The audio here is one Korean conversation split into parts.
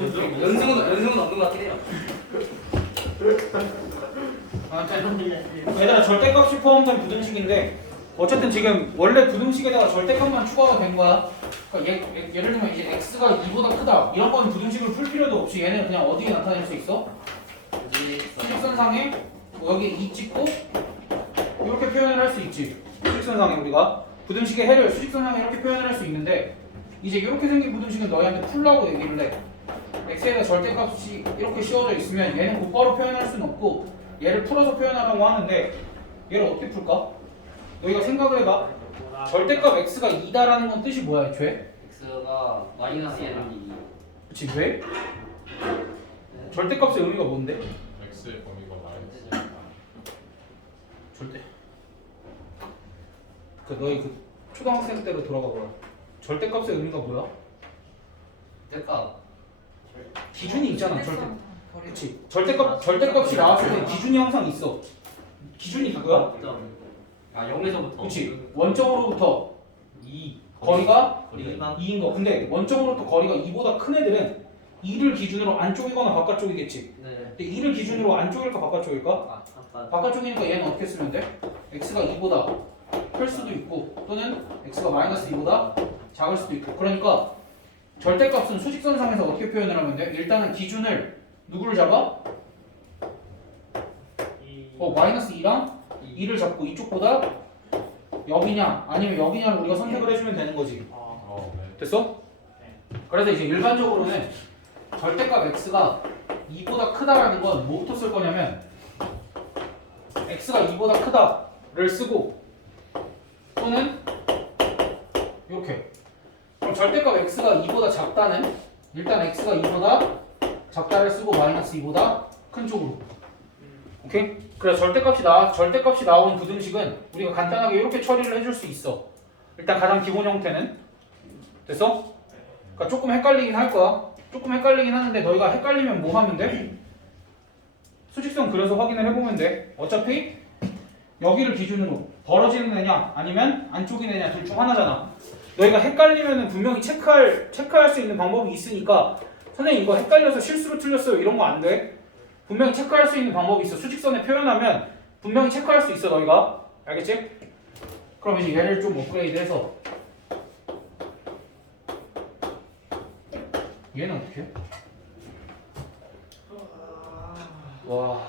연승은 없는 것 같긴 해요. 얘들아 절대값이 포함된 부등식인데 어쨌든 지금 원래 부등식에다가 절대값만 추가가 된 거야. 그러니까 예를 들면 이제 x가 2보다 크다 이런 건 부등식을 풀 필요도 없이 얘는 그냥 어디에 나타낼 수 있어? 수직선상에 뭐 여기 2 찍고 이렇게 표현을 할 수 있지. 수직선상에 우리가 부등식의 해를 수직선상에 이렇게 표현을 할 수 있는데 이제 이렇게 생긴 부등식은 너희한테 풀라고 얘기를 해. x에다 절대값이 이렇게 씌워져 있으면 얘는 곧바로 표현할 수는 없고 얘를 풀어서 표현하라고 하는데 얘를 어떻게 풀까? 너희가 생각을 해봐. 절대값 x가 2다라는 건 뜻이 뭐야 애초에? x가 마이너스 1이 그치 왜? 절대값의 의미가 뭔데? x의 범위가 마이너스. 절대 너희 그 초등학생 때로 돌아가 보라. 절대값의 의미가 뭐야? 그러니까 기준이 있잖아. 그치 절대값이 나왔을 때 기준이 항상 있어. 기준이 누구야? 0에서부터 그치 원점으로부터 거리가 2인 거. 근데 원점으로부터 거리가 2보다 큰 애들은 2를 기준으로 안쪽이거나 바깥쪽이겠지. 네. 근데 2를 기준으로 안쪽일까 바깥쪽일까? 바깥쪽이니까 얘는 어떻게 쓰면 돼? x가 2보다 클 수도 있고 또는 x가 마이너스 2보다 작을 수도 있고. 그러니까 절대값은 수직선상에서 어떻게 표현을 하면 돼? 일단은 기준을 누구를 잡아? 마이너스 2랑 2를 잡고 이쪽보다 여기냐 아니면 여기냐를 우리가 선택을 해주면 되는 거지. 네. 됐어? 그래서 이제 일반적으로는 절대값 x가 2보다 크다라는 건 뭐부터 쓸 거냐면 x가 2보다 크다를 쓰고 또는 이렇게. 그럼 절대값 x가 2보다 작다는 일단 x가 2보다 작다를 쓰고 마이너스 2보다 큰 쪽으로. 오케이? 그래서 절대값이 나온 부등식은 우리가 간단하게 이렇게 처리를 해줄 수 있어. 일단 가장 기본 형태는 됐어? 그러니까 조금 헷갈리긴 할 거야. 조금 헷갈리긴 하는데 너희가 헷갈리면 뭐 하면 돼? 수직선 그려서 확인을 해보면 돼. 어차피 여기를 기준으로 벌어지는 애냐 아니면 안쪽인 애냐 둘 중 하나잖아. 너희가 헷갈리면 분명히 체크할 수 있는 방법이 있으니까 선생님 이거 헷갈려서 실수로 틀렸어요 이런 거 안 돼. 분명히 체크할 수 있는 방법이 있어. 수직선에 표현하면 분명히 체크할 수 있어 너희가. 알겠지? 그럼 이제 얘를 좀 업그레이드해서 얘는 어떻게 해? 와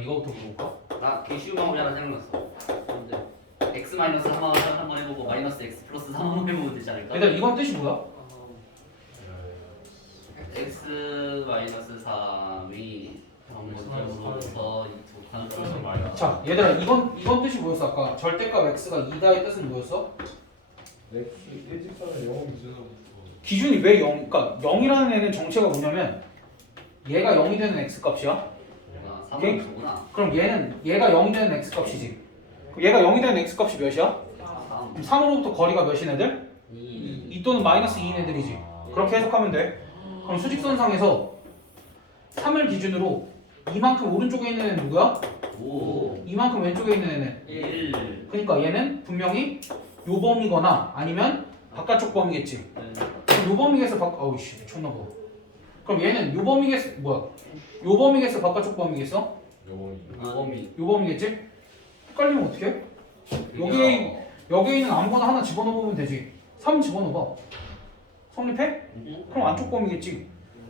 이거부터 물어볼까? 나 개쉬운 방법이 하나 생각났어. 근데 x 마이너스 3을 한번 해보고 마이너스 x 플러스 3 한번 해보면 되지 않을까? 얘들아 이건 뜻이 뭐야? x 마이너스 3이 정모점으로부터 그래서 마이너스. 자 얘들아 이건 뜻이 뭐였어 아까? 절대값 x가 2다의 뜻은 뭐였어? 일직선의 영어 기준으로부터. 기준이 왜 0? 그러니까 0이라는 애는 정체가 뭐냐면 얘가 0이 되는 x 값이야. 3은 저구나. 그럼 얘가 0이 되는 x값이지. 그럼 얘가 0이 되는 x값이 몇이야? 3. 그럼 3으로부터 거리가 몇인 애들? 2. 2 또는 마이너스 2인 애들이지. 그렇게 해석하면 돼. 그럼 수직선상에서 3을 기준으로 이만큼 오른쪽에 있는 애는 누구야? 5. 이만큼 왼쪽에 있는 애는 1. 그러니까 얘는 분명히 요 범위거나 아니면 바깥쪽 범위겠지. 그럼 요 범위에서 어우씨 미쳤나 봐. 그럼 얘는 요 범위겠어 뭐야? 요 범위겠어 바깥쪽 범위겠어? 요범이. 요 범위겠지? 헷갈리면 어떡해? 여기에 있는 아무거나 하나 집어넣으면 되지. 3 집어넣어봐. 성립해? 그럼 안쪽 범위겠지.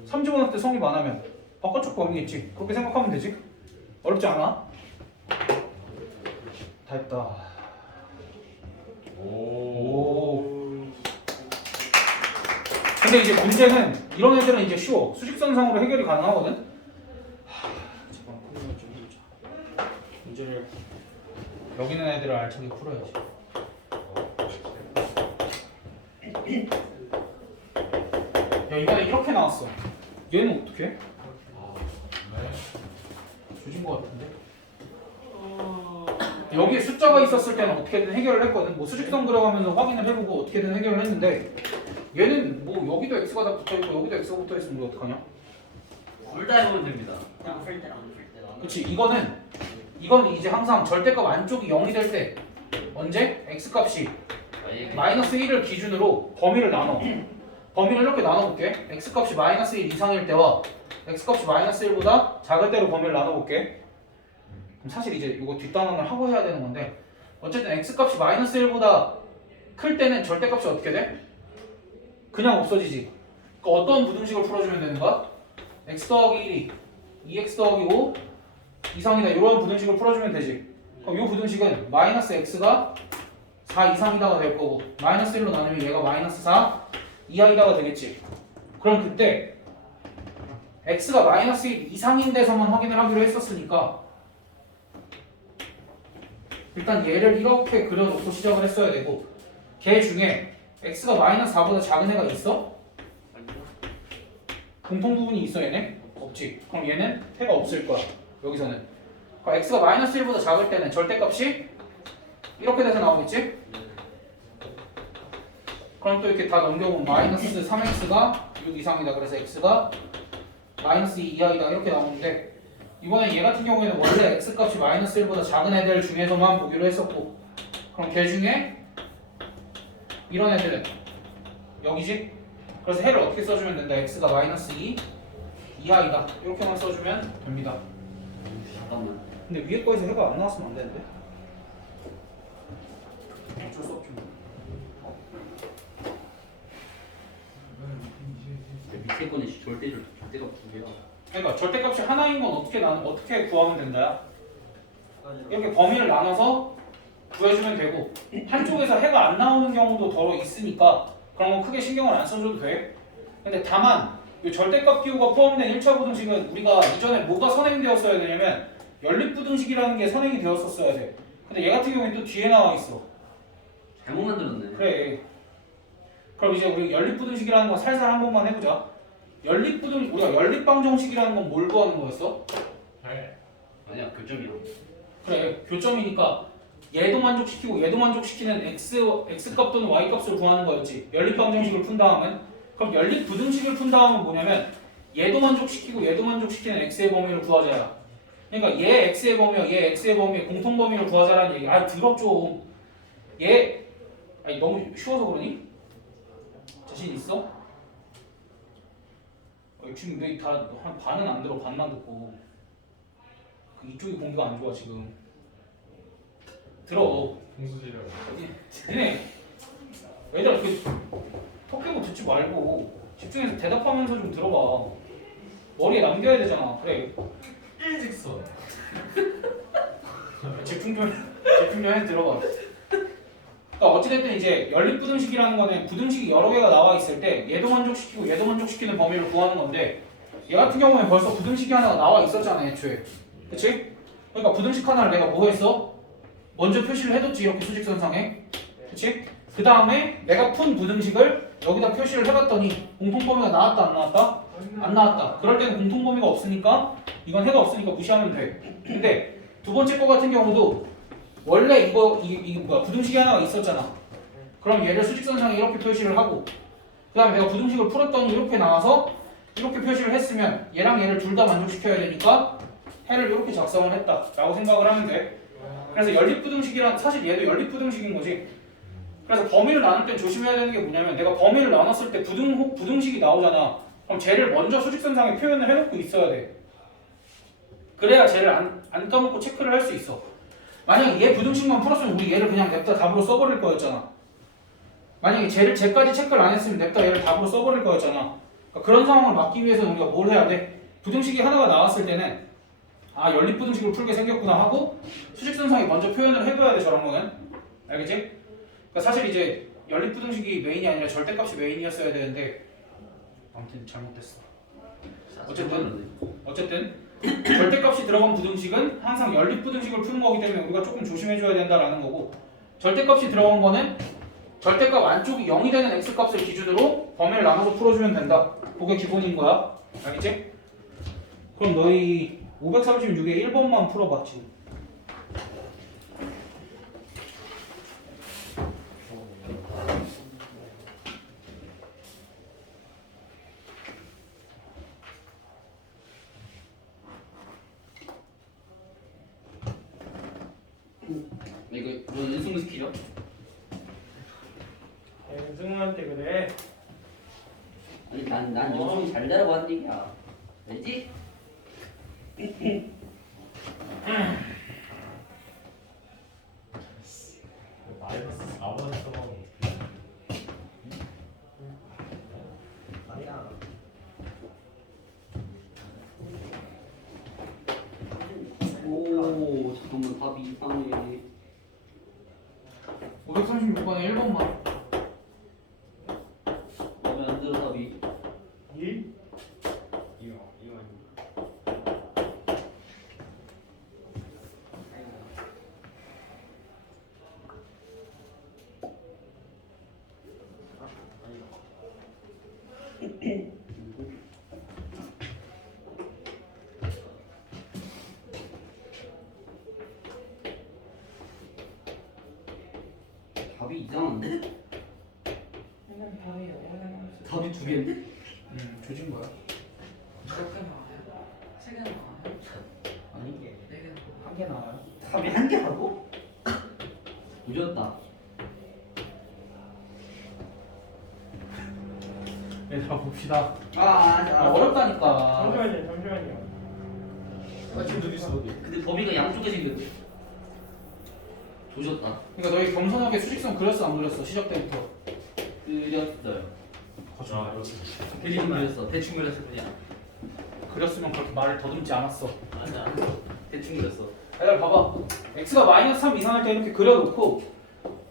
3 집어넣을 때 성립 안 하면 바깥쪽 범위겠지. 그렇게 생각하면 되지. 어렵지 않아? 다 했다. 오. 근데 이제 문제는 이런 애들은 이제 쉬워. 수직선상으로 해결이 가능하거든. 잠깐 풀면 좀 해보자. 문제를 여기 있는 애들을 알차게 풀어야지. 야 이번에 이렇게 나왔어. 얘는 어떻게 해? 조진 것 같은데? 여기에 숫자가 있었을 때는 어떻게든 해결을 했거든. 뭐 수직선 그려가면서 확인을 해보고 어떻게든 해결을 했는데 얘는 뭐 여기도 x가 다 붙어있고 여기도 x가 붙어있으면 우리 어떡하냐? 둘 다 해보면 됩니다. 그렇지. 이건 이제 항상 절대값 안쪽이 0이 될 때 언제? x값이 마이너스 1을 기준으로 범위를 나눠. 범위를 이렇게 나눠볼게. x값이 마이너스 1 이상일 때와 x값이 마이너스 1보다 작을 때로 범위를 나눠볼게. 그럼 사실 이제 이거 뒷단원을 하고 해야 되는 건데 어쨌든 x값이 마이너스 1보다 클 때는 절대값이 어떻게 돼? 그냥 없어지지. 그러니까 어떤 부등식을 풀어주면 되는 거야? x 더하기 1이 2x 더하기 5 이상이다 이런 부등식을 풀어주면 되지. 그럼 이 부등식은 마이너스 x가 4 이상이다가 될 거고 마이너스 1로 나누면 얘가 마이너스 4 이하이다가 되겠지. 그럼 그때 x가 마이너스 1 이상인 데서만 확인을 하기로 했었으니까 일단 얘를 이렇게 그려놓고 시작을 했어야 되고 걔 중에 x가 마이너스 4보다 작은 애가 있어? 공통 부분이 있어 얘네? 없지. 그럼 얘는 해가 없을 거야 여기서는. 그럼 x가 마이너스 1보다 작을 때는 절대값이 이렇게 돼서 나오겠지? 그럼 또 이렇게 다 넘겨보면 마이너스 3x가 6 이상이다. 그래서 x가 마이너스 2 이하이다 이렇게 나오는데 이번에 얘 같은 경우에는 원래 x값이 마이너스 1보다 작은 애들 중에서만 보기로 했었고 그럼 걔 중에 이런 애들은 여기지? 그래서 해를 어떻게 써주면 된다. x가 마이너스 2 이하이다 이렇게만 써주면 됩니다. 잠깐만. 근데 위에 거에서 해가 안 나왔으면 안 되는데 어쩔 수 없죠. 밑에 거는 절대가 두 개야. 그러니까 절대값이 하나인 건 어떻게 구하면 된다. 이렇게 범위를 나눠서 구해주면 되고 한쪽에서 해가 안 나오는 경우도 더러 있으니까 그런 건 크게 신경을 안 써줘도 돼. 근데 다만 이 절대값 기호가 포함된 1차 부등식은 우리가 이전에 뭐가 선행되었어야 되냐면 연립부등식이라는 게 선행이 되었었어야 돼. 근데 얘 같은 경우는 또 뒤에 나와 있어. 잘못 만들었네. 그래. 그럼 이제 우리 연립부등식이라는 거 살살 한 번만 해보자. 우리가 연립방정식이라는 건 뭘 구하는 거였어? 해. 아니야 교점이야. 그래, 교점이니까 얘도 만족시키고 얘도 만족시키는 x값 또는 y값을 구하는 거였지. 연립방정식을 푼 다음은 그럼 연립부등식을 푼 다음은 뭐냐면 얘도 만족시키고 얘도 만족시키는 x의 범위를 구하자야. 그러니까 얘 x의 범위와 얘 x의 범위의 공통 범위를 구하자라는 얘기. 아 들어 좀. 얘 아니 너무 쉬워서 그러니? 자신 있어? 지금 왜 다 한 반은 안 들어 반만 듣고 그 이쪽이 공부가 안 좋아 지금. 들어. 홍수지려. 니네 얘들아 턱 깨고 듣지 말고 집중해서 대답하면서 좀 들어봐. 머리에 남겨야 되잖아. 그래 일직선. 집중 좀 해서 들어봐. 그러니까 어찌됐든 이제 연립부등식이라는 거는 부등식이 여러 개가 나와 있을 때 얘도 만족시키고 얘도 만족시키는 범위를 구하는 건데 얘 같은 경우는 벌써 부등식이 하나가 나와 있었잖아 애초에. 그치? 그러니까 부등식 하나를 내가 뭐 했어? 먼저 표시를 해뒀지 이렇게 수직선상에. 그치? 그 다음에 내가 푼 부등식을 여기다 표시를 해봤더니 공통범위가 나왔다 안 나왔다? 안 나왔다. 그럴 때는 공통범위가 없으니까 이건 해가 없으니까 무시하면 돼. 근데 두 번째 거 같은 경우도 원래 이거 뭐야 부등식이 하나가 있었잖아. 그럼 얘를 수직선상에 이렇게 표시를 하고 그 다음에 내가 부등식을 풀었더니 이렇게 나와서 이렇게 표시를 했으면 얘랑 얘를 둘 다 만족시켜야 되니까 해를 이렇게 작성을 했다 라고 생각을 하면 돼. 그래서 연립부등식이란 사실 얘도 연립부등식인 거지. 그래서 범위를 나눌 때 조심해야 되는 게 뭐냐면 내가 범위를 나눴을 때 부등식이 나오잖아. 그럼 쟤를 먼저 수직선상에 표현을 해놓고 있어야 돼. 그래야 쟤를 안 까먹고 체크를 할 수 있어. 만약에 얘 부등식만 풀었으면 우리 얘를 그냥 냅다 답으로 써버릴 거였잖아. 만약에 쟤까지 체크를 안 했으면 냅다 얘를 답으로 써버릴 거였잖아. 그러니까 그런 상황을 막기 위해서는 우리가 뭘 해야 돼? 부등식이 하나가 나왔을 때는 아 연립부등식을 풀게 생겼구나 하고 수직선상에 먼저 표현을 해둬야 돼 저런 거는. 알겠지? 그러니까 사실 이제 연립부등식이 메인이 아니라 절대값이 메인이었어야 되는데 아무튼 잘못됐어. 어쨌든 절대값이 들어간 부등식은 항상 연립부등식을 푸는 거기 때문에 우리가 조금 조심해줘야 된다라는 거고 절대값이 들어간 거는 절대값 안쪽이 0이 되는 x값을 기준으로 범위를 나눠서 풀어주면 된다. 그게 기본인 거야. 알겠지? 그럼 너희 536에 1번만 풀어봐 지금. 이거 너 연승시키죠? 승우한테 그래. 아니 난 요즘 잘 되라고 하는 얘기야. 알지? 마이너스 4번 써먹으면 아니야. 오 잠깐만 답이 이상해. 536번에 1번만. 마음에 안 들어 답이. 1? 이거 답이 이상한데? 답이 두 개인데? 조진 거야. 아니 한 개 나와요. 답이 한 개라고? 늦었다. 얘들아 봅시다. 어렵다니까. 잠시만요. 지금 어디 있어 여기? 근데 범위가 양쪽에 생겼대. 조졌다. 그러니까 너희 겸손하게 수직선 그렸어 안 그렸어? 시작 때부터. 그렸어요. 아 이렇게 대충 그렸어. 대충 그렸어 그냥. 그렸으면 그렇게 말을 더듬지 않았어. 맞아. 대충 그렸어. 얘들아 봐봐. x가 마이너스 3 이상일 때 이렇게 그려놓고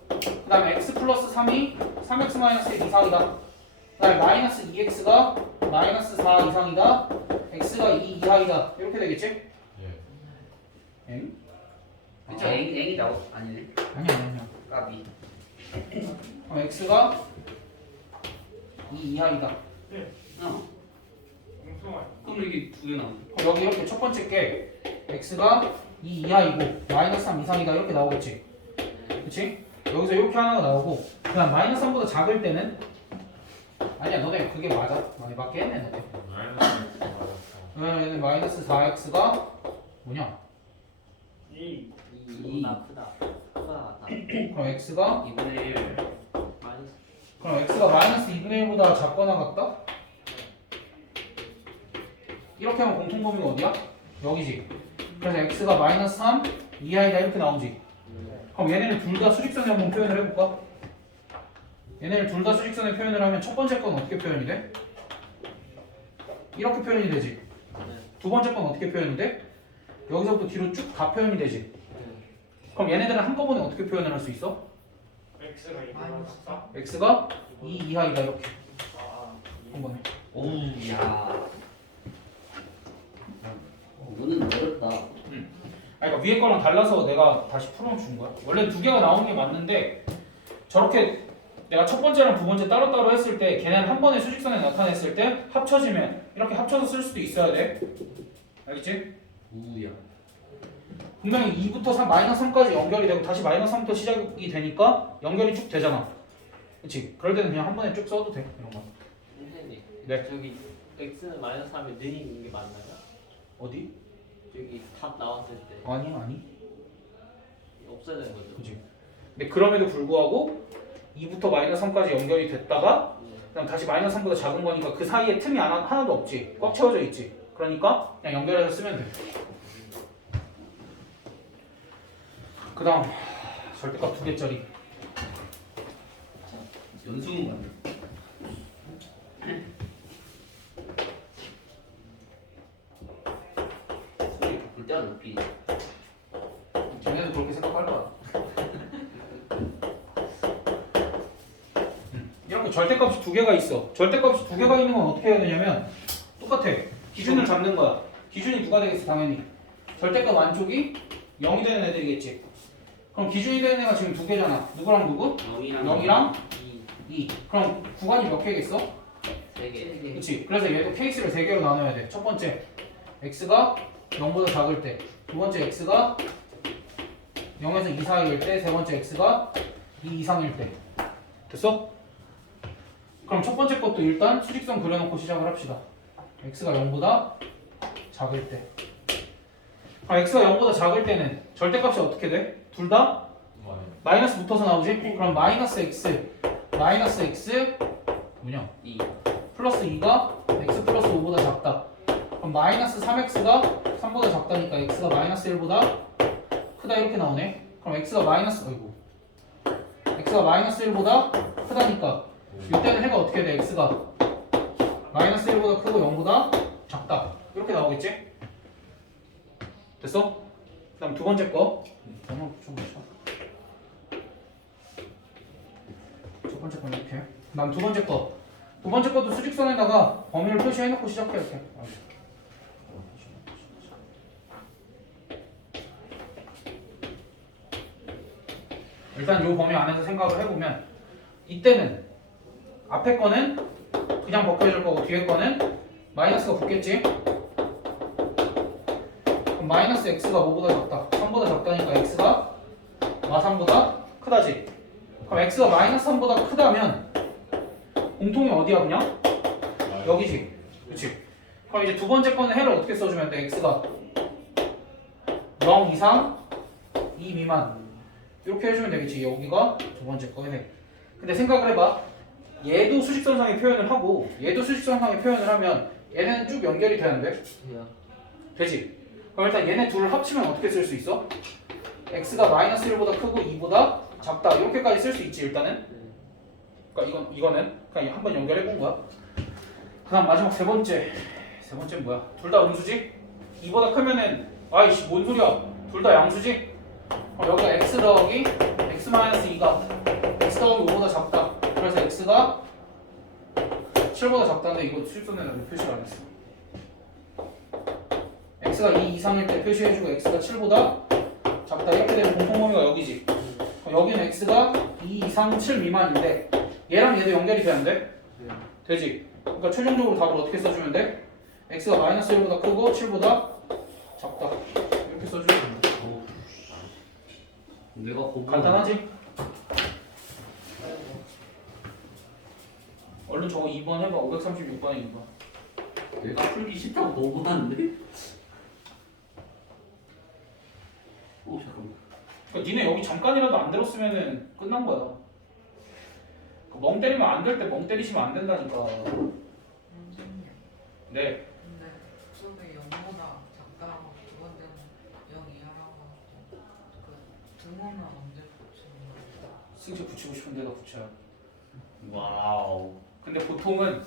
그 다음에 x 플러스 3이 3x 마이너스 1 이상이다. 그 다음에 마이너스 2x가 마이너스 4 이상이다. x가 2 이하이다. 이렇게 되겠지? 예. 엥? 그쵸? 앵이 나오 아니네. 아니야. 까비. 그럼 x가 2 이하이다. 어. 그럼 이게 두 개 나오네. 그럼 여기 이렇게 첫 번째 게 x가 2 이하이고 마이너스 3 이상이다 이렇게 나오겠지? 그치? 여기서 이렇게 하나가 나오고 그다음 마이너스 3보다 작을 때는 아니야 너네 그게 맞아? 많이 맞게 했네 너네. 마이너스 4번. 그러면 마이너스 4x가 뭐냐? 2. 크다. 크다. 그럼 x가 2분의 1. 마이너스. 그럼 x가 마이너스 2분의 1보다 작거나 같다? 이렇게 하면 공통범위가 어디야? 여기지. 그래서 x가 마이너스 3 이하이다 이렇게 나오지. 그럼 얘네를 둘 다 수직선에 한번 표현을 해볼까? 얘네를 둘 다 수직선에 표현을 하면 첫 번째 건 어떻게 표현이 돼? 이렇게 표현이 되지. 두 번째 건 어떻게 표현이 돼? 여기서부터 뒤로 쭉 다 표현이 되지. 그럼 얘네들은 한꺼번에 어떻게 표현을 할 수 있어? X가 2보다 작다? x가 2 이하이다 이렇게 한 번에. 오, 야. 이거는 어렵다. 아니, 그러니까 위에 거랑 달라서 내가 다시 풀어준 거야. 원래 두 개가 나오는 게 맞는데 저렇게 내가 첫 번째랑 두 번째 따로따로 했을 때 걔네를 한 번에 수직선에 나타냈을 때 합쳐지면 이렇게 합쳐서 쓸 수도 있어야 돼. 알겠지? 우야. 분명히 2부터 3, 마이너스 3까지 연결이 되고 다시 마이너스 3부터 시작이 되니까 연결이 쭉 되잖아. 그치? 그럴 때는 그냥 한 번에 쭉 써도 돼. 이런 거. 선생님, 네. 저기 x는 마이너스 3에 능이 있는 게 맞나요? 어디? 저기 답 나왔을 때 아니. 없어야 되는 거죠? 그치? 근데 그럼에도 불구하고 2부터 마이너스 3까지 연결이 됐다가 네. 그냥 다시 마이너스 3보다 작은 거니까 그 사이에 틈이 하나도 없지. 꽉 채워져 있지. 그러니까 그냥 연결해서 쓰면 돼. 그 다음 절대값 2개짜리. 연수문 같네. 소리 볼 때가 높이. 쟤네도 그렇게 생각할 거야. 이런 거 절대값이 2개가 있어. 절대값이 2개가 있는 건 어떻게 해야 되냐면 똑같아. 기준을 잡는 거야. 기준이 누가 되겠어? 당연히 절대값 안쪽이 0이 되는 애들이겠지. 그럼 기준이 되는 애가 지금 2개잖아. 누구랑 누구? 0이랑 2. 그럼 구간이 몇 개겠어? 3개. 그렇지. 그래서 얘도 케이스를 3개로 나눠야 돼. 첫 번째 x가 0보다 작을 때, 두 번째 x가 0에서 2 사이일 때, 세 번째 x가 2 이상일 때. 됐어? 그럼 첫 번째 것도 일단 수직선 그려놓고 시작을 합시다. x가 0보다 작을 때. 그럼 x가 0보다 작을 때는 절대값이 어떻게 돼? 둘 다 마이너스 붙어서 나오지? 그럼 마이너스 x 뭐냐? 2. 플러스 2가 x 플러스 5보다 작다. 그럼 마이너스 3x가 3보다 작다니까 x가 마이너스 1보다 크다 이렇게 나오네. 그럼 x가 마이너스 1보다 크다니까 이때는 해가 어떻게 돼? x가 마이너스 1보다 크고 0보다 작다 이렇게 나오겠지? 됐어? 그 다음 두 번째 거 번호 붙여보자. 첫 번째 건 이렇게. 그 다음 두 번째 거. 두 번째 것도 수직선에다가 범위를 표시해놓고 시작해 이렇게. 일단 이 범위 안에서 생각을 해보면 이때는 앞에 거는 그냥 벗겨질 거고 뒤에 거는 마이너스가 붙겠지? 그럼 마이너스 x가 5보다 작다. 3보다 작다니까 x가 마3보다 크다지? 그럼 x가 마이너스 3보다 크다면 공통이 어디야 그냥? 여기지. 그치? 그럼 이제 두 번째 거는 해를 어떻게 써주면 돼? x가 0 이상 2 미만 이렇게 해주면 되겠지. 여기가 두 번째 거에. 근데 생각을 해봐. 얘도 수직선상의 표현을 하고 얘도 수직선상의 표현을 하면 얘는 쭉 연결이 되는데? 되지? 그럼 일단 얘네 둘을 합치면 어떻게 쓸 수 있어? x가 마이너스 1보다 크고 2보다 작다 이렇게까지 쓸 수 있지 일단은. 그러니까 이거는 그냥 한번 연결해 본 거야. 그다음 마지막 세 번째는 뭐야? 둘 다 음수지? 2보다 크면은 아이씨 뭔 소리야? 둘 다 양수지? 여기가 x 더하기 x 마이너스 2가 x 더하기 5보다 작다. 그래서 x가 7보다 작다는데 이거 수직선에는 왜 표시를 안 했어? x가 2 이상일 때 표시해주고 x가 7보다 작다 이렇게 되면 공통범위가 여기지. 여기는 x가 2 이상 7 미만인데 얘랑 얘도 연결이 되는데? 되지? 그러니까 최종적으로 답을 어떻게 써주면 돼? x가 마이너스 1보다 크고 7보다 작다 이렇게 써주면 된다. 내가 고분 간단하지? 얼른 저거 2번 해봐. 536번에 2번. 내가 풀기 싫다고 너무 못하는데? 잠깐만. 그러니까 니네 여기 잠깐이라도 안 들었으면은 끝난 거야. 멍 때리면 안 될 때 멍 때리시면 안 된다니까. 선생님, 네. 근데 수업이 0보다 작다고 두 번째는 0 이하라고 그 등호는 언제 붙이는 거예요? 승체 붙이고 싶은 데다 붙여요. 와우. 근데 보통은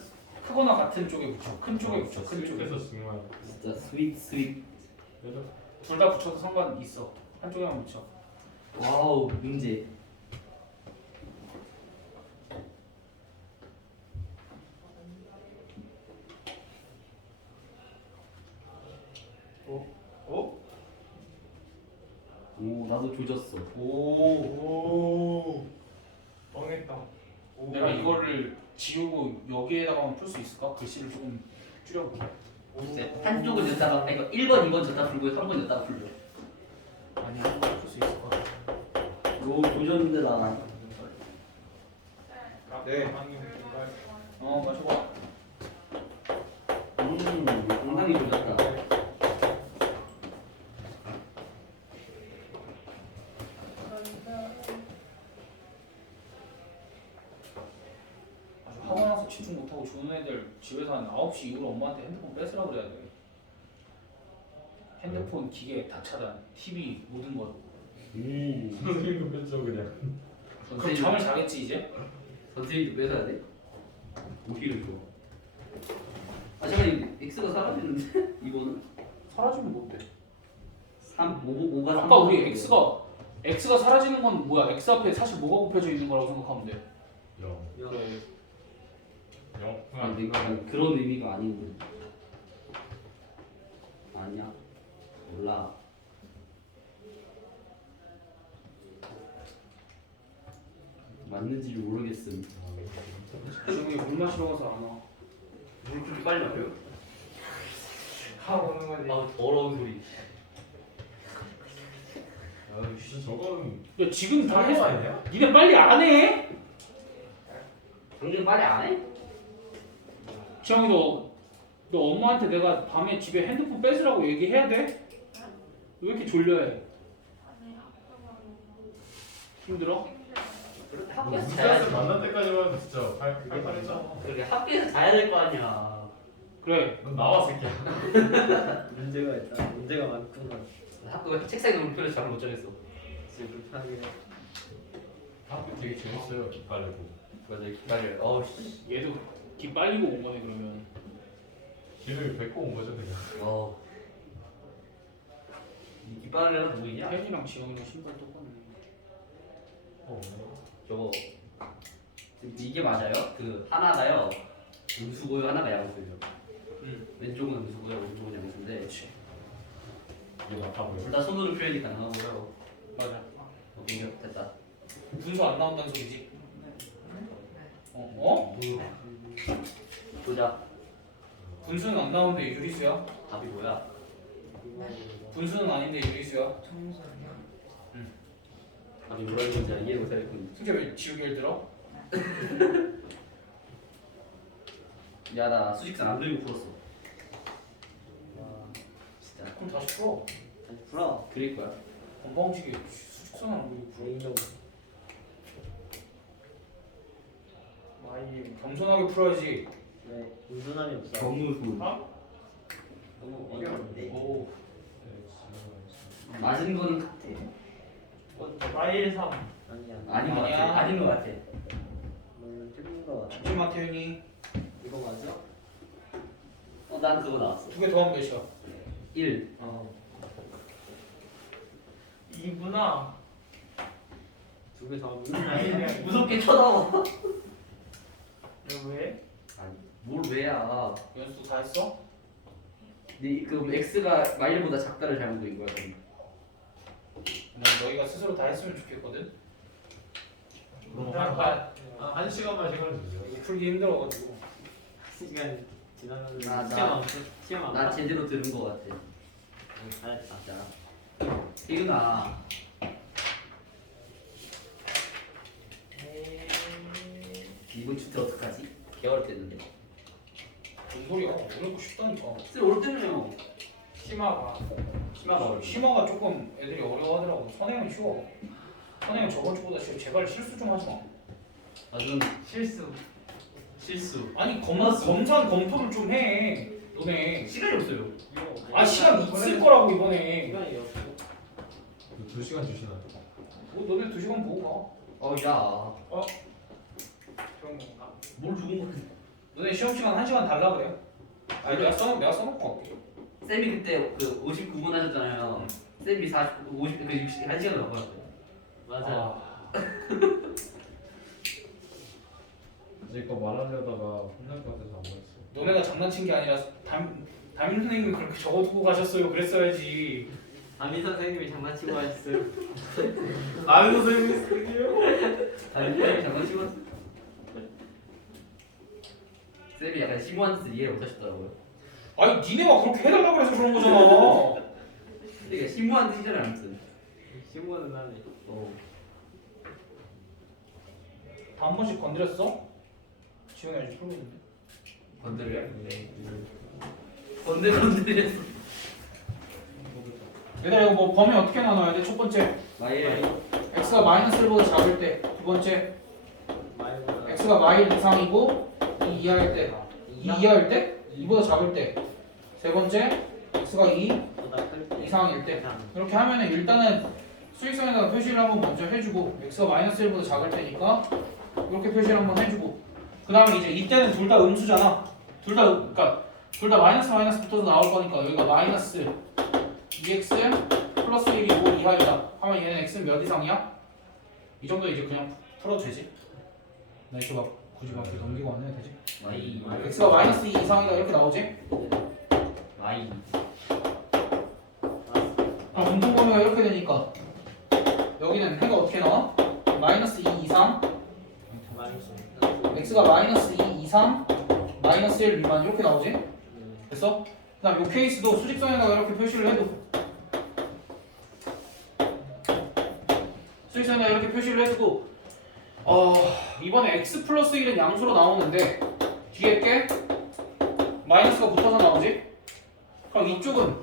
크거나 같은 쪽에 붙여. 큰 쪽에 붙여. 큰 쪽에. 그래서 정말 진짜 스윗. 그래도 둘 다 붙여도 상관 있어. 한쪽에만 붙여. 와우 문제. 어? 오 나도 조졌어. 오. 뻥했다. 내가 이거를 지우고 여기에다가만 풀 수 있을까? 글씨를 조금 줄여볼게. 이제 한쪽은 여기다가 아니 1번 2번 줬다 풀고 3번 여기다가 풀려. 아니 한번 풀 수 있을 것 같아. 오 조졌는데 나. 네. 마셔봐. 상당히 조졌다. 아주 하고 나서 집중 못하고 조는 애들 집에서 한 9시 이후로 엄마한테 핸드폰 뺏으라고 그래야 돼. 핸드폰, 기계 다 차단, TV 모든 것. 선생님도 뺐죠 그냥. 그럼 잠을 자겠지 이제? 선생님도 뺏어야 돼? 오히려 좋아. 아 잠깐 x가 사라지는데? 이거는? 사라지면 못 돼. 5가 아까 우리 x가 사라지는 건 뭐야? x 앞에 사실 뭐가 곱해져 있는 거라고 생각하면 돼. 0. 그래. 0. 아니 그런 의미가 아닌데. 아니야. 몰라. 맞는지 모르겠음. 지금이 물 마시러 가서 안 와. 물 좀 빨리 마셔요. 하고 오는 거지. 아 더러운 소리. 진짜 저거는 야 지금 다 하는 거 해서 아니야? 니네 빨리 안 해? 당신 빨리 안 해? 지영이 너 엄마한테 내가 밤에 집에 핸드폰 뺏으라고 얘기해야 돼? 왜 이렇게 졸려해? 힘들어? 그렇게 너 학교에서 무슨 자야지. 만날 때까지만 진짜 그게 팔팔했잖아. 그렇게 학교에서 자야 될 거 아니야. 그래. 넌 나와 새끼야. 문제가 있다. 문제가 많구나. 학교 책상에 놓은 표를 잘 못 정했어. 진짜 불편하긴 해. 학교 되게 재밌어요. 기빨리고. 맞아, 기다려. 어우씨. 얘도 기 빨리고 온 거네 그러면. 길을 뱉고 온 거죠 그냥. 이 깃발은 누구냐? 혜진이랑 지영이랑 신발 똑같네. 저거 이게 맞아요? 그 하나가요 음수고요, 하나가 양수예요. 왼쪽은 음수고요, 오른쪽은 양수인데 이게 맞다 보여. 둘 다 손으로 표현이 가능하고요. 맞아. 오케이, 됐다. 분수 안 나온다는 소리지? 어? 보자. 분수는 안 나오는데 유리수야? 답이 뭐야? 분수는 아닌데 유리수야? 정수야. 답이 뭐라는 건지 이해 못하겠군. 승재 왜 지우개를 들어? 야, 나 수직선 안 들고 풀었어. 진짜 그럼 다시 풀어. 다시 풀어. 그릴 거야. 건방지게 수직선 안 보이고 풀어. 인정. 아이 겸손하게 풀어야지. 네. 운전함이 없어. 정무수. 너무 어려운데. 오. 맞은 거는 같아. 마일 3. 아니야. 아닌 거 아니야. 같아. 아닌 거 같아. 틀린 거 같아. 집마 태윤이 이거 맞아? 난 그거 나왔어. 2개 더하면 몇이야? 1. 이구나. 두개 더 하면 아니네. 무섭게 쳐다봐. 왜? 아니, 뭘 왜야? 연수 다 했어? 그럼 x가 마일보다 작다를 잘못 그린 거야. 그럼. 난 너희가 스스로 다 했으면 좋겠거든. 그럼 한 한 시간만 시간을 주세요. 이거 풀기 힘들어가지고. 시간 지나면 나- 시험 안 나 봤어? 제대로 들은 거 같아. 잘했다. 자, 희은아. 이번 주 때 어떡하지? 개월 됐는데. 뭔 소리야? 어렵고 쉽다니까. 쌤 오늘 때문에요. 심화가. 심하가 어려워. 심화가 조금 애들이 어려워하더라고. 선행은 쉬워. 선행은 저번 주보다 쉬워. 제발 실수 좀 하지 마. 완전 실수. 실수. 아니 검사 검토를 좀 해. 너네. 시간이 없어요. 아 시간 있을 거라고 이번에. 시간이 없어. 2시간 주시나요? 뭐 너네 2시간 보고 야. 그런 건가? 뭘 죽은 거야? 가. 너네 시험 시간 1시간 달라 그래. 아니 내가 써놓고 갈게. 쌤이 그때 그 59분 하셨잖아요. 쌤이 50, 그 60, 1시간을 넘어갔어요. 맞아. 아, 이제 이거 말하려다가 혼날 것 같아서 안 말했어. 너네가 장난친 게 아니라 담임 선생님이 그렇게 적어두고 가셨어요. 그랬어야지. 담임 선생님이 장난치고 하셨어요. 아는 선생님이 쓰기요? 쌤이 장난치고 쌤이 약간 심오한 뜻을 이해 못하셨더라고요. 아니 니네가 그렇게 해달라고 해서 그런 거잖아. 이게 심오한 뜻이잖아요, 아무튼. 신고는 하네. 다 한 번씩 건드렸어? 지원이 아직 풀고 있는데. 건드려. 건드렸어. 얘들아 이거 뭐 범위 어떻게 나눠야 돼? 첫 번째 마일. x가 마이너스 1보다 작을 때. 두 번째 말보다 x가 마일 이상이고 2 이하일 때. 2 이하일 때? 2보다 작을 때. 세 번째 x가 2 보다 클 때. 이상일 때. 이상. 이렇게 하면은 일단은 수익선에다가 표시를 한번 먼저 해주고 x가 마이너스 1보다 작을 때니까 이렇게 표시를 한번 해주고 그 다음에 이제 이때는 둘 다 음수잖아. 둘 다 마이너스 붙어서 나올 거니까 여기가 마이너스 2x 플러스 1이고 이하이다 하면 얘는 x는 몇 이상이야? 이 정도 이제 그냥 풀어도 되지? 나 이렇게 막 굳이 막 이렇게 넘기고 안 해도 되지? 마이. x가 마이너스 2 이상이다 이렇게 나오지? 마이. 그럼 공통범위가 이렇게 되니까 여기는 해가 어떻게 나와? 마이너스 2 이상 x가 마이너스 2 이상 마이너스 1 미만 이렇게 나오지? 됐어? 그 다음 요 케이스도 수직선에다가 이렇게 표시를 해도 수직선에다가 이렇게 표시를 해두고 이번에 x 플러스 1은 양수로 나오는데 뒤에 게 마이너스가 붙어서 나오지? 그럼 이쪽은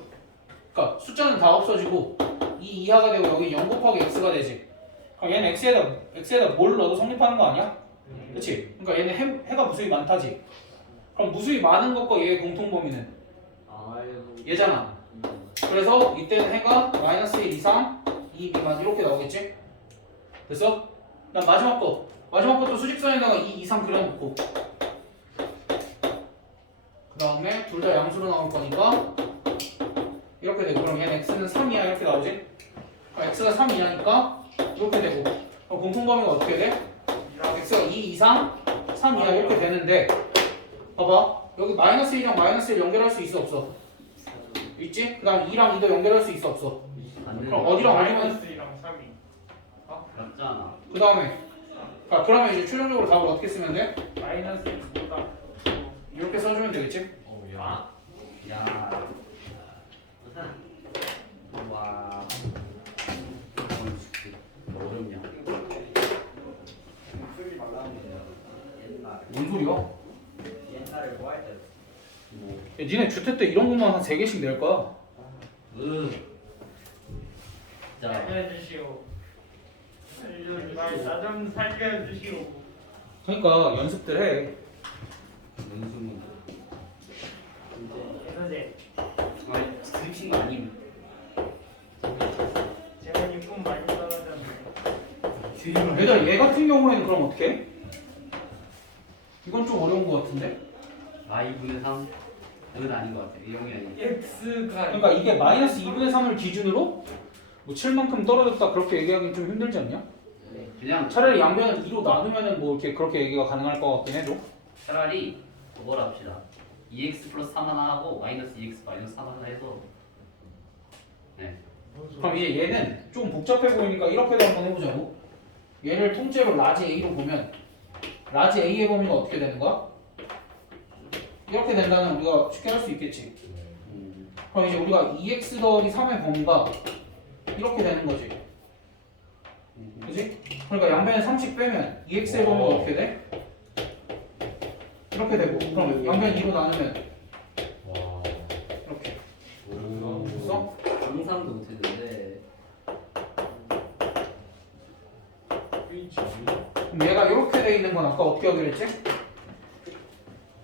그러니까 숫자는 다 없어지고 2 이하가 되고 여기 0 곱하기 x가 되지. 그럼 얘는 x에다 뭘 넣어도 성립하는 거 아니야? 그치? 그러니까 얘는 해가 무수히 많다지. 그럼 무수히 많은 것과 얘의 공통 범위는 얘잖아. 그래서 이때는 해가 -1 이상 2 미만 이렇게 나오겠지? 됐어? 난 마지막 것도 수직선에다가 2 이상 그려놓고 그 다음에 둘 다 양수로 나올 거니까 이렇게 되고 그럼 얘는 x는 3이야 이렇게 나오지? 그럼 x가 3 이하니까 이렇게 되고 그럼 공통 범위가 어떻게 돼? x가 2 이상 3 이하 이렇게 되는데 봐봐 여기 -1이랑 -1 연결할 수 있어 없어? 있지? 그 다음 2랑 2도 연결할 수 있어 없어? 안 되는 그럼 어디랑 어디만 마이너스랑 3이. 맞잖아. 그 다음에 그러면 이제 최종적으로 답을 어떻게 쓰면 돼? 마이너스 2보다 이렇게 써주면 되겠지? 야. 와. 어렵냐? 쓰지 말라는 뭔 소리야? 옛날에 뭐 할 때. 뭐. 야, 니네 주택 때 이런 것만 한 3개씩 낼 거야. 자, 살려주시오. 나좀 살려주시오. 그러니까 연습들 해. 연수문. 예선제 아니, 스크립신 거 아님. 재원이 꿈 많이 떨어졌네. 얘들아 얘 같은 경우에는 그럼 어떻게 해? 이건 좀 어려운 것 같은데? i분의 3? 이건 아닌 것 같아. 이 형이 아니야. x가 그러니까 이게 -2분의 3을 기준으로 뭐 7만큼 떨어졌다 그렇게 얘기하기 좀 힘들지 않냐? 그냥 차라리 양변을 2로 나누면은 뭐 이렇게 그렇게 얘기가 가능할 것 같긴 해도. 차라리 그걸 합시다. 2x 플러스 3 하나 하고 마이너스 2x 마이너스 3 하나 해서 네. 그럼 이제 얘는 좀 복잡해 보이니까 이렇게도 한번 해보자고. 얘를 통째로 라지 A로 보면 라지 A의 범위가 어떻게 되는 거야? 이렇게 된다는 우리가 쉽게 할 수 있겠지. 그럼 이제 우리가 2x 더하기 3의 범위가 이렇게 되는 거지. 그지? 그러니까 양변에 30 빼면 2x의 범위가 어떻게 돼? 이렇게 되고 그럼 양변 2로 나누면 와. 이렇게 오. 됐어? 상상도 못했는데 그럼 얘가 이렇게 돼 있는 건 아까 어떻게 하기로 했지?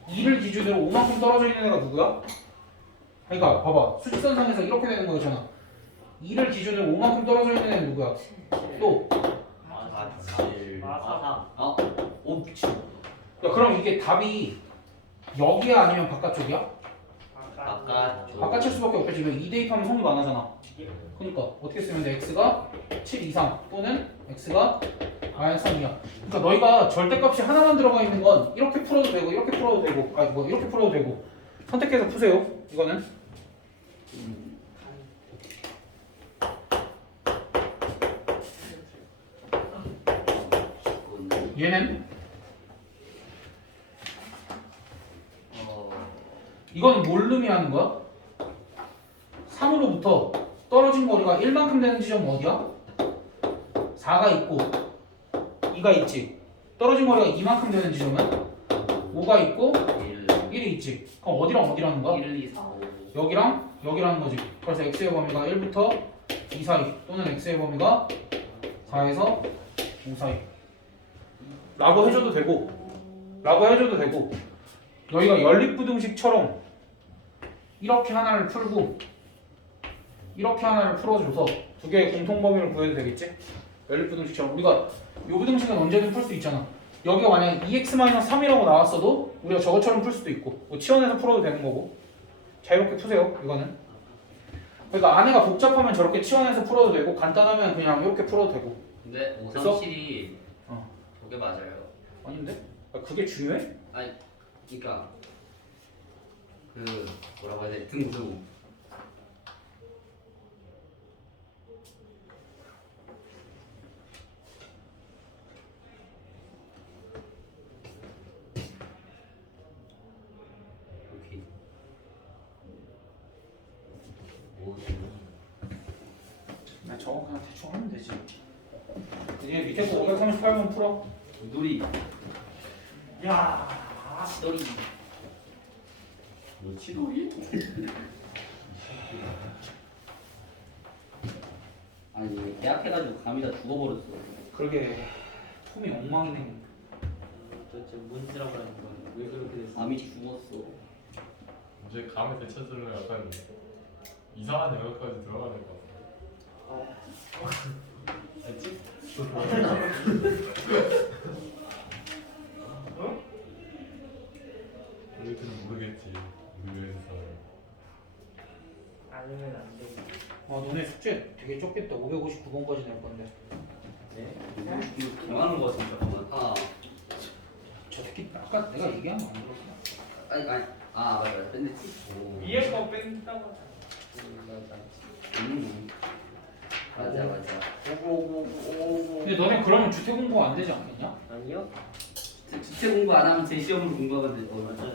2를 기준으로 5만큼 떨어져 있는 애가 누구야? 그러니까 봐봐 수직선상에서 이렇게 되는 거잖아. 2를 기준으로 5만큼 떨어져 있는 애는 누구야? 또 어? 오 미친. 야, 그럼 이게 답이 여기야 아니면 바깥쪽이야? 바깥쪽. 바깥일 수밖에 없겠지. 왜 2 대입하면 성립 안 하잖아. 그러니까 어떻게 쓰면 돼? x가 7 이상 또는 x가 -3이야. 그러니까 너희가 절대값이 하나만 들어가 있는 건 이렇게 풀어도 되고 이렇게 풀어도 되고 아니 뭐 이렇게 풀어도 되고 선택해서 푸세요. 이거는 얘는 이건 뭘 의미하는 거야? 3으로부터 떨어진 거리가 1만큼 되는 지점은 어디야? 4가 있고 2가 있지. 떨어진 거리가 2만큼 되는 지점은 5가 있고 1이 있지. 그럼 어디랑 어디라는 거야? 1, 2, 4, 5. 여기랑 여기라는 거지. 그래서 x의 범위가 1부터 2 사이 또는 x의 범위가 4에서 5 사이 라고 해줘도 되고 여기가 연립부등식처럼 이렇게 하나를 풀고 이렇게 하나를 풀어줘서 두 개의 공통범위를 구해도 되겠지? 연립부등식처럼 우리가 요 부등식은 언제든 풀 수 있잖아. 여기가 만약에 2x-3이라고 나왔어도 우리가 저것처럼 풀 수도 있고 뭐 치환해서 풀어도 되는 거고 자유롭게 푸세요 이거는. 그러니까 안에가 복잡하면 저렇게 치환해서 풀어도 되고 간단하면 그냥 이렇게 풀어도 되고. 근데 5, 3, 그래서? 7이 저게 맞아요. 아닌데? 아, 그게 중요해? 아니, 그러니까 그 뭐라고 해야 돼? 등수. 오케이. 오, 나 저거 그냥 대충 하면 되지. 얘 밑에 거 538번 풀어. 놀이. 야. 놀이. 뭐 치돌이? 아니 계약해가지고 감이 다 죽어버렸어. 그러게 폼이 엉망이네. 도대체 뭔 짓이라고 하는 거야? 왜 그렇게 됐어? 암이 죽었어. 이제 감을 되찾으려면 약간 이상한 영역까지 들어가야 될 것 같아. 알지? 우리들은 모르겠지. 우리 회사. 아니면 안 돼. 아 너네 숙제 되게 적겠다. 559번까지 낼 건데. 네? 이거 개많은 거 같은데 잠깐만. 하나. 저 새끼 아까 내가 얘기한 거 안 들었어? 아니. 아 맞아. 밴드지. 오. 위에 거 뺀다고. 맞아. 근데 너네 그러면 주택 공부 안 되지 않겠냐? 아니요? 주체 공부 안 하면 제 시험으로 공부하면 돼. 맞아요.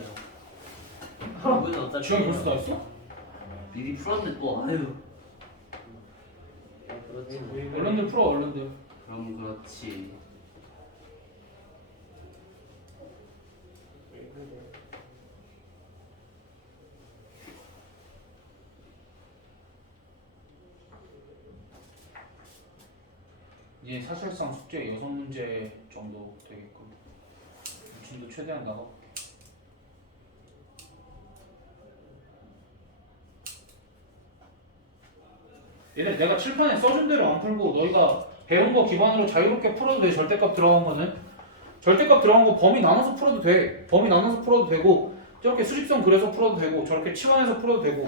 이건 어차피 지원 벌써 다 했어? 미리 풀었는데 또 아유. 그렇지. 얼른들 풀어 얼른들. 그럼 그렇지. 왜 그래? 이제 사실상 숙제 6문제 정도 되겠고 지금도 최대한 나가볼게. 얘들 내가 칠판에 써준 대로 안 풀고 너희가 배운 거 기반으로 자유롭게 풀어도 돼. 절대값 들어간 거는 절대값 들어간 거 범위 나눠서 풀어도 돼. 범위 나눠서 풀어도 되고 저렇게 수직선 그려서 풀어도 되고 저렇게 치환해서 풀어도 되고.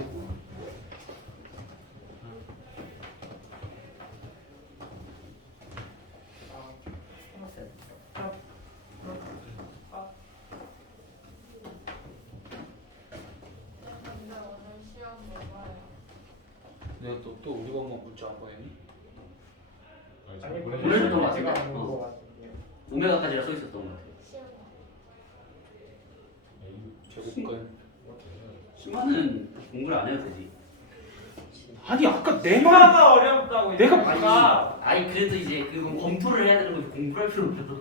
근데 오늘 시험 뭐 봐요? 내가 또 우리 방법 문자 안 보냈니? 아니 보내줬던 거 제가 같은데? 안본거 어. 같은데요. 오메가까지라 써 있었던 것 같아요. 시험 제곱근. 10만은 공부를 안 해도 되지. 아니 아까 내 말. 하나가 어렵다고. 내가 이거. 아니 그래도 이제 그건 검토를 해야 되는 거지 공부할 필요 없어서.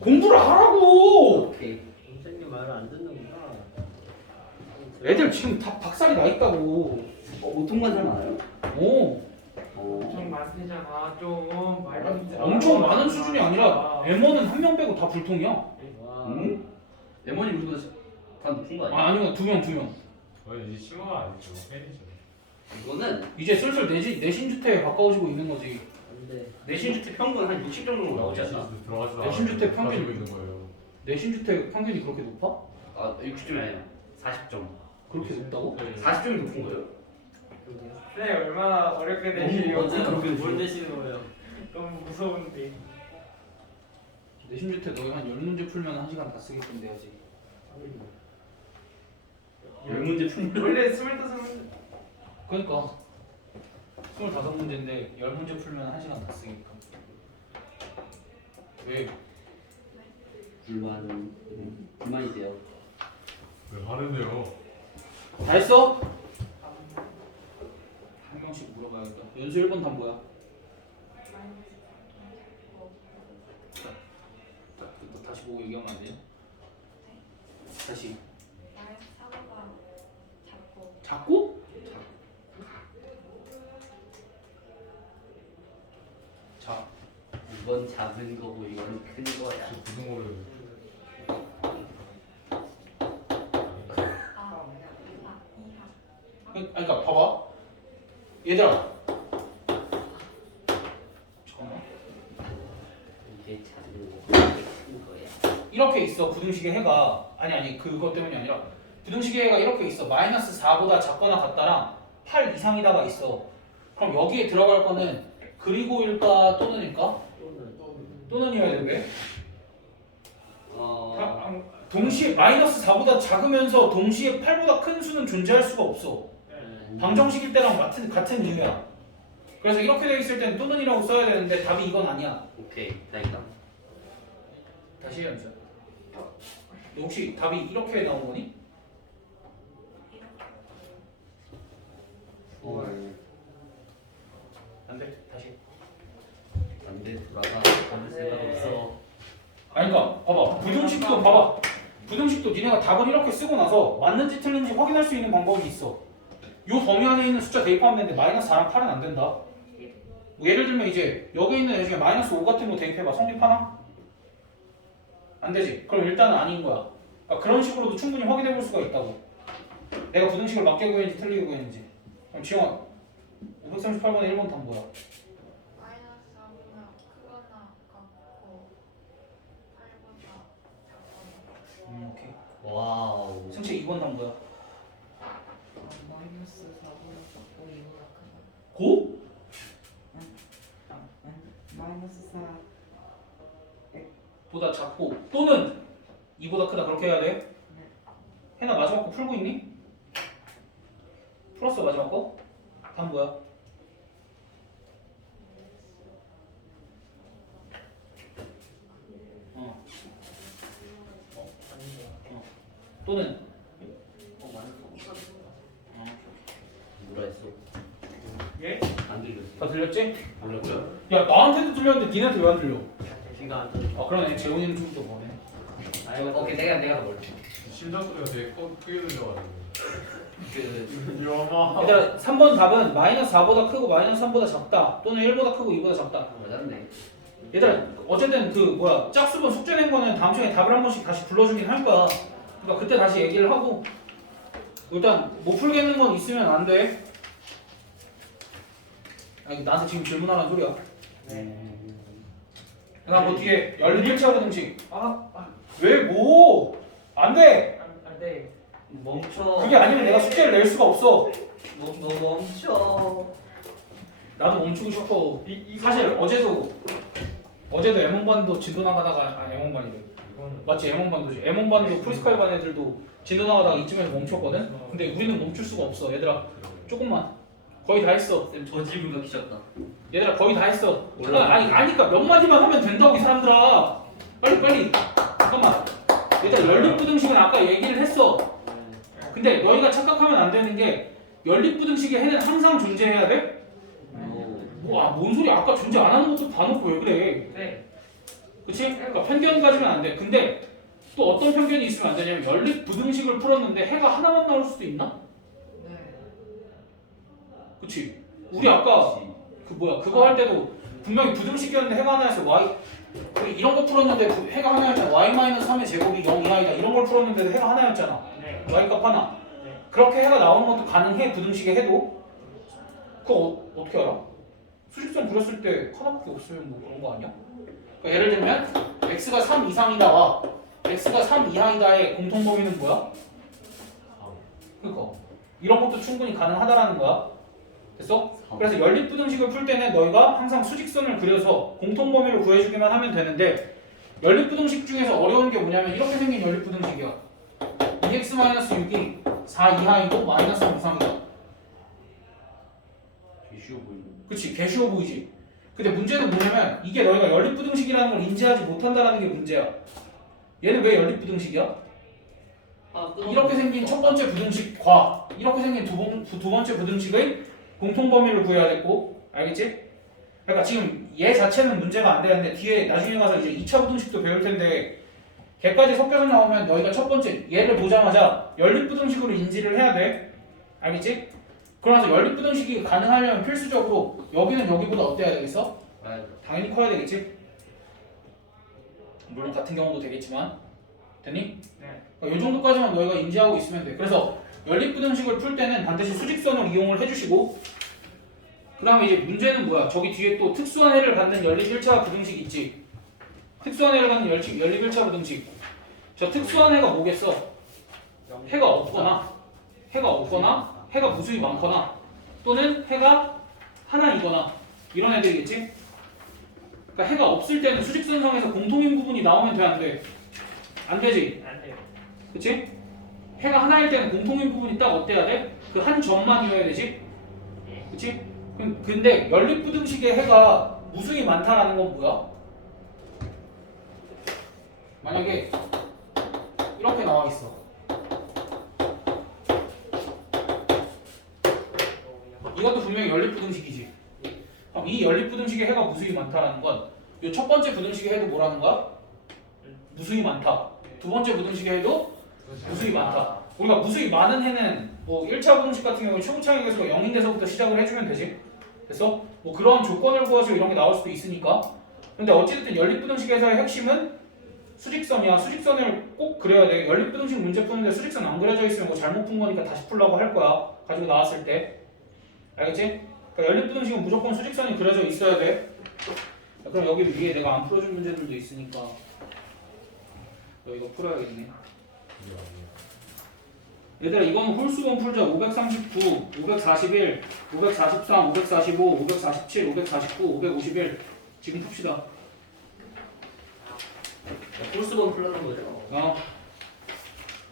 공부를 하라고. 오케이. 선생님 말을 안 듣는구나. 애들 지금 다 박살이 나 있다고. 오통만 잘 많아요? 오. 엄청 많대잖아. 좀 말도 엄청 많은 수준이 아니라 M1은 한 명 빼고 다 불통이야. 와. 응? 레몬이 우리보다 다 높은 거 아니야? 아 아니요 두 명. 거의 이제 심화가 아니죠. 팬이죠. 이거는 이제 슬슬 내신 주택에 가까워지고 있는 거지. 안돼. 내신 주택 평균 한 60 정도로 나오지 않나? 들어가지도 내신 주택 평균. 가지고 있는 거예요. 내신 주택 평균이 그렇게 높아? 아 60점이 아니라 40점. 그렇게 높다고? 40점이 높은 거예요? 네 얼마나 어렵게 내시려고. 어제 그렇게 뭘 내시는 거예요? 너무 무서운데. 내신 주택 너희 한 10문제 풀면 1시간 다 쓰게끔 돼야지. 10문제 풀면 원래 25문. 그러니까 25문제인데 10문제 풀면 1시간 다 쓰게끔. 왜? 불만이 돼요. 왜 화를 내요? 다 했어? 한 명씩 물어봐야겠다. 연수 1번 답 뭐야? 또 다시 보고 얘기하면 안 돼요? 다시 나의 사고가 작고 작고? 자 이건 작은 거고 이건 큰 거야. 저 고등어를 그러니까 봐봐 얘들아 잠깐만 이게 작은 거고 이게 큰 거야. 이렇게 있어 부등식의 해가 아니 그것 때문이 아니라 부등식의 해가 이렇게 있어 마이너스 4보다 작거나 같다랑 8 이상이다가 있어. 그럼 여기에 들어갈 거는 그리고일까 또는일까? 또는이어야 돼. 동시에 마이너스 4보다 작으면서 동시에 8보다 큰 수는 존재할 수가 없어. 방정식일 때랑 같은 이유야. 그래서 이렇게 돼 있을 때는 또는이라고 써야 되는데 답이 이건 아니야. 오케이 다행이다. 다시 해 연습. 너 혹시 답이 이렇게 나온 거니? 안 돼. 다시. 안돼 돌아가. 받을 생각 없어. 아니 그러니까 봐봐. 부등식도 봐봐. 부등식도 니네가 답을 이렇게 쓰고 나서 맞는지 틀린지 확인할 수 있는 방법이 있어. 요 범위 안에 있는 숫자 대입하면 되는데 마이너스 4랑 8은 안 된다. 뭐 예를 들면 이제 여기 있는 애 중에 마이너스 5 같은 거 대입해봐. 성립하나? 안 되지. 그럼 일단은 아닌 거야. 그러니까 그런 식으로도 충분히 확인해 볼 수가 있다고. 내가 부등식을 맞게 구했는지 틀리게 구했는지. 그럼 지영아 538번에 1번 답 뭐야? 마이너스 4보다 크거나 같고 8보다 작거나. 오케이. 와우. 승채 2번 답 뭐야? 마이너스 4보다 작고 2보다 크다. 고? 마이너스 4 보다 작고 또는 2보다 크다 그렇게 해야 돼? 해나 마지막 거 풀고 있니? 풀었어 마지막 거? 답 뭐야? 또는 뭐라 했어? 예? 안 들렸어. 다 들렸지? 몰랐고요. 야 나한테도 들렸는데 니네한테 왜 안 들려? 제가 안 들어. 아 그러네 재훈이는 좀 더 뭐네. 오케이 내가 더 멀리. 심장 소리가 되게 크게 들려가지고. 그 위험하. 얘들아 3번 답은 마이너스 4보다 크고 마이너스 3보다 작다 또는 1보다 크고 2보다 작다. 맞았네. 얘들아 어쨌든 그 뭐야 짝수본 숙제 낸 거는 다음 시간에 답을 한 번씩 다시 불러주긴 할 거야. 그러니까 그때 다시 얘기를 하고 일단 못 풀겠는 건 있으면 안 돼. 아니 나한테 지금 질문하라는 소리야. 그다음 뭐 뒤에 열린 1차 부등식. 왜 뭐? 안 돼. 안 돼. 멈춰. 그게 아니면 내가 숙제를 낼 수가 없어. 너 멈춰. 나도 멈추고 싶어. 이 사실 어제도 M1반도 진도 나가다가 M1반이래. 이거는 맞지? M1반도지. M1반도 프리스카이 반 애들도 진도 나가다가 이쯤에서 멈췄거든. 근데 우리는 멈출 수가 없어. 얘들아 조금만. 거의 다 했어. 쌤 저 질문 키셨다. 얘들아 거의 다 했어. 올라가. 아니까 몇 마디만 하면 된다고 이 사람들아. 빨리. 잠깐만. 얘들아 연립부등식은 아까 얘기를 했어. 근데 너희가 착각하면 안 되는 게 연립부등식의 해는 항상 존재해야 돼? 뭔 소리? 아까 존재 안 하는 것도 다 놓고 왜 그래? 네. 그치? 그러니까 편견 가지면 안 돼. 근데 또 어떤 편견이 있으면 안 되냐면 연립부등식을 풀었는데 해가 하나만 나올 수도 있나? 네. 그치? 우리 아까 그거 할 때도 분명히 부등식이었는데 해가 하나였어. 우리 이런 거 풀었는데 해가 하나였잖아. y-3의 제곱이 0 이하이다. 이런 걸 풀었는데 해가 하나였잖아. 네. y값 하나. 네. 그렇게 해가 나오는 것도 가능해. 부등식에 해도. 그거 어떻게 알아? 수직선 그렸을 때 하나밖에 없으면 뭐 그런 거 아니야? 그러니까 예를 들면 x가 3 이상이다와 x가 3 이하이다의 공통 범위는 뭐야? 그러니까 이런 것도 충분히 가능하다라는 거야. 됐어? 그래서 연립부등식을 풀 때는 너희가 항상 수직선을 그려서 공통 범위를 구해주기만 하면 되는데 연립부등식 중에서 어려운 게 뭐냐면 이렇게 생긴 연립부등식이야. 2x-6이 4 이하이고 마이너스 3 이상이다. 쉬워 보이네. 그치? 개 쉬워 보이지? 근데 문제는 뭐냐면 이게 너희가 연립부등식이라는 걸 인지하지 못한다는 게 문제야. 얘는 왜 연립부등식이야? 이렇게 생긴 첫 번째 부등식과 이렇게 생긴 두 번째 부등식의 공통 범위를 구해야겠고, 알겠지? 그러니까 지금 얘 자체는 문제가 안 되는데 뒤에 나중에 가서 이제 2차 부등식도 배울 텐데 걔까지 섞여서 나오면 너희가 첫 번째 얘를 보자마자 연립부등식으로 인지를 해야 돼. 알겠지? 그러면서 연립부등식이 가능하려면 필수적으로 여기는 여기보다 어때야 되겠어? 당연히 커야 되겠지? 물론 같은 경우도 되겠지만 됐니? 네. 그러니까 이 정도까지만 너희가 인지하고 있으면 돼. 그래서 연립부등식을 풀 때는 반드시 수직선을 이용을 해주시고 그 다음에 이제 문제는 뭐야? 저기 뒤에 또 특수한 해를 갖는 연립 1차 부등식 있지? 특수한 해를 갖는 연립 1차 부등식 저 특수한 해가 뭐겠어? 해가 없거나 해가 무수히 많거나 또는 해가 하나이거나 이런 애들이겠지? 그러니까 해가 없을 때는 수직선상에서 공통인 부분이 나오면 돼 안 돼? 안 되지? 안 돼요. 그치? 해가 하나일 때는 공통인 부분이 딱 어때야 돼? 그 한 점만이어야 되지? 그치? 근데 연립부등식의 해가 무수히 많다라는 건 뭐야? 만약에 이렇게 나와 있어. 이것도 분명히 연립부등식이지. 그럼 이 연립부등식의 해가 무수히 많다라는 건 이 첫 번째 부등식의 해도 뭐라는 거야? 무수히 많다. 두 번째 부등식의 해도 무수히 많다. 우리가 무수히 많은 해는 뭐 1차 부등식 같은 경우는 최고차항의 개수가 0인 데서부터 시작을 해주면 되지. 됐어? 뭐 그런 조건을 구하시고 이런 게 나올 수도 있으니까. 근데 어쨌든 연립부등식에서의 핵심은 수직선이야. 수직선을 꼭 그려야 돼. 연립부등식 문제 푸는데 수직선 안 그려져 있으면 뭐 잘못 푼 거니까 다시 풀라고 할 거야. 가지고 나왔을 때. 알겠지? 그러니까 연립부등식은 무조건 수직선이 그려져 있어야 돼. 자, 그럼 여기 위에 내가 안 풀어준 문제들도 있으니까 너 이거 풀어야겠네. 얘들아 이거는 홀수본 풀자. 539, 541, 543, 545, 547, 549, 551 지금 풉시다. 홀수본 풀려는 거죠.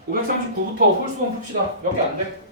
539부터 홀수본 풉시다. 몇 개 안 돼?